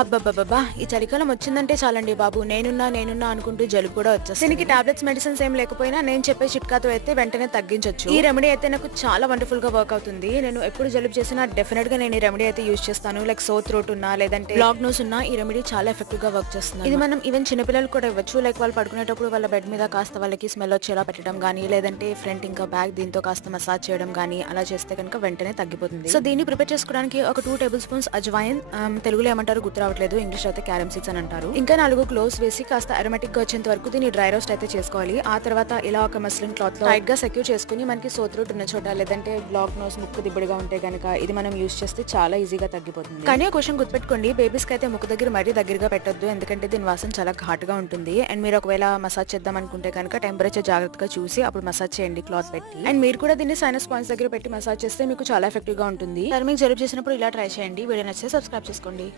అబ్బబ్బబ్బా! ఈ చలికాలం వచ్చిందంటే చాలండి బాబు. నేనున్నా అనుకుంటూ జలుబు కూడా వచ్చేస్తుంది. దీనికి టాబ్లెట్స్, మెడిసిన్స్ ఏం లేకపోయినా నేను చెప్పే చిట్కాతో అయితే వెంటనే తగ్గించొచ్చు. ఈ రెమెడీ అయితే నాకు చాలా వండర్‌ఫుల్‌గా వర్క్ అవుతుంది. నేను ఎప్పుడు జలుబు చేసినా డెఫినిట్‌గా నేను ఈ రెమెడీ అయితే యూజ్ చేస్తాను. లైక్ సోర్ థ్రోట్ ఉన్నా లేదంటే బ్లాక్ నోస్ ఉన్నా ఈ రెమెడీ చాలా ఎఫెక్టివ్‌గా వర్క్ చేస్తుంది. ఇది మనం ఈవెన్ చిన్న పిల్లలకు కూడా ఇవ్వచ్చు. లైక్ వాళ్ళు పడుకునేటప్పుడు వాళ్ళ బెడ్ మీద కాస్త వాళ్ళకి స్మెల్ వచ్చేలా పెట్టడం గానీ, లేదంటే ఫ్రంట్ ఇంకా బ్యాక్ దీంతో కాస్త మసాజ్ చేయడం గానీ అలా చేస్తే కనుక వెంటనే తగ్గిపోతుంది. సో దీన్ని ప్రిపేర్ చేసుకోవడానికి ఒక 2 టేబుల్ స్పూన్స్ అజ్వైన్, తెలుగులో ఏమంటారు గుర్తు రావట్లేదు, ఇంగ్లీష్ అయితే క్యారమ్ సీడ్స్ అని అంటారు. ఇంకా 4 క్లోవ్స్ వేసి కాస్త అరోమాటిక్ గా వచ్చేంత వరకు దీన్ని డ్రై రోస్ట్ అయితే చేసుకోవాలి. ఆ తర్వాత ఇలా ఒక మస్లిన్ క్లాత్ లో టైట్ గా సెక్యూర్ చేసుకుని మనకి సోర్ థ్రోట్ ఉన్న చోట లేదంటే బ్లాక్ నోస్ ముక్కు దిబ్బడిగా ఉంటే గనక ఇది మనం యూజ్ చేస్తే చాలా ఈజీగా తగ్గిపోతుంది. కానీ ఆ క్వశ్చన్ గుర్తుపెట్టుకోండి, బేబీస్ కి అయితే ముక్కు దగ్గర మరీ దగ్గరగా పెట్టొద్దు, ఎందుకంటే దీని వాసన చాలా ఘాటుగా ఉంటుంది. అండ్ మీరు ఒకవేళ మసాజ్ చేద్దాం అనుకుంటే కనుక టెంపరేచర్ జాగ్రత్తగా చూసి అప్పుడు మసాజ్ చేయండి క్లాత్ పెట్టి. అండ్ మీరు కూడా దీన్ని సైనస్ పాయింట్స్ దగ్గర పెట్టి మసాజ్ చేస్తే మీకు చాలా ఎఫెక్టివ్ గా ఉంటుంది. మీకు జలుబు చేసినప్పుడు ఇలా ట్రై చేయండి. వీడియో నచ్చితే సబ్స్క్రైబ్ చేసుకోండి.